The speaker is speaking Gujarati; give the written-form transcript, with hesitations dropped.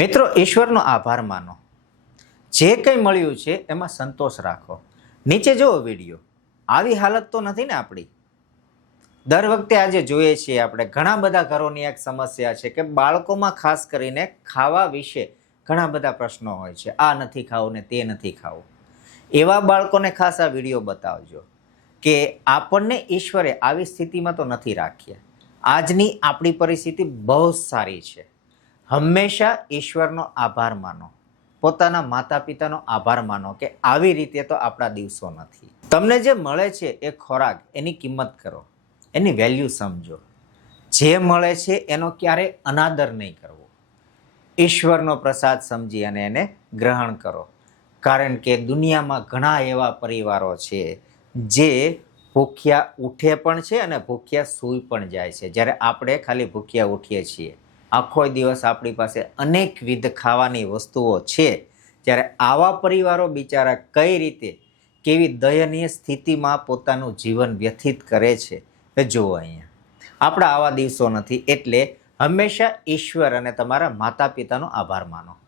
મિત્રો, ઈશ્વરનો આભાર માનો. જે કંઈ મળ્યું છે એમાં સંતોષ રાખો. નીચે જુઓ વિડીયો. આવી હાલત તો નથી ને આપણી? દર વખતે આજે જોઈએ છીએ આપણે ઘણા બધા ઘરોની એક સમસ્યા છે કે બાળકોમાં ખાસ કરીને ખાવા વિશે ઘણા બધા પ્રશ્નો હોય છે. આ નથી ખાવું ને તે નથી ખાવું. એવા બાળકોને ખાસ આ વિડીયો બતાવજો કે આપણને ઈશ્વરે આવી સ્થિતિમાં તો નથી રાખ્યા. આજની આપણી પરિસ્થિતિ બહુ સારી છે. હંમેશા ઈશ્વરનો આભાર માનો, પોતાના માતા પિતાનો આભાર માનો કે આવી રીતે તો આપણા દિવસો નથી. તમને જે મળે છે એ ખોરાક, એની કિંમત કરો, એની વેલ્યુ સમજો. જે મળે છે એનો ક્યારેય અનાદર નહીં કરવો. ઈશ્વરનો પ્રસાદ સમજી અને એને ગ્રહણ કરો. કારણ કે દુનિયામાં ઘણા એવા પરિવારો છે જે ભૂખ્યા ઉઠે પણ છે અને ભૂખ્યા સૂઈ પણ જાય છે, જ્યારે આપણે ખાલી ભૂખ્યા ઉઠીએ છીએ. આખો દિવસ આપણી પાસે અનેકવિધ ખાવાની વસ્તુઓ છે, જ્યારે આવા પરિવારો બિચારા કઈ રીતે, કેવી દયનીય સ્થિતિમાં પોતાનું જીવન વ્યથિત કરે છે એ જુઓ અહીંયા. આપણા આવા દિવસો નથી, એટલે હંમેશા ઈશ્વર અને તમારા માતા પિતાનો આભાર માનો.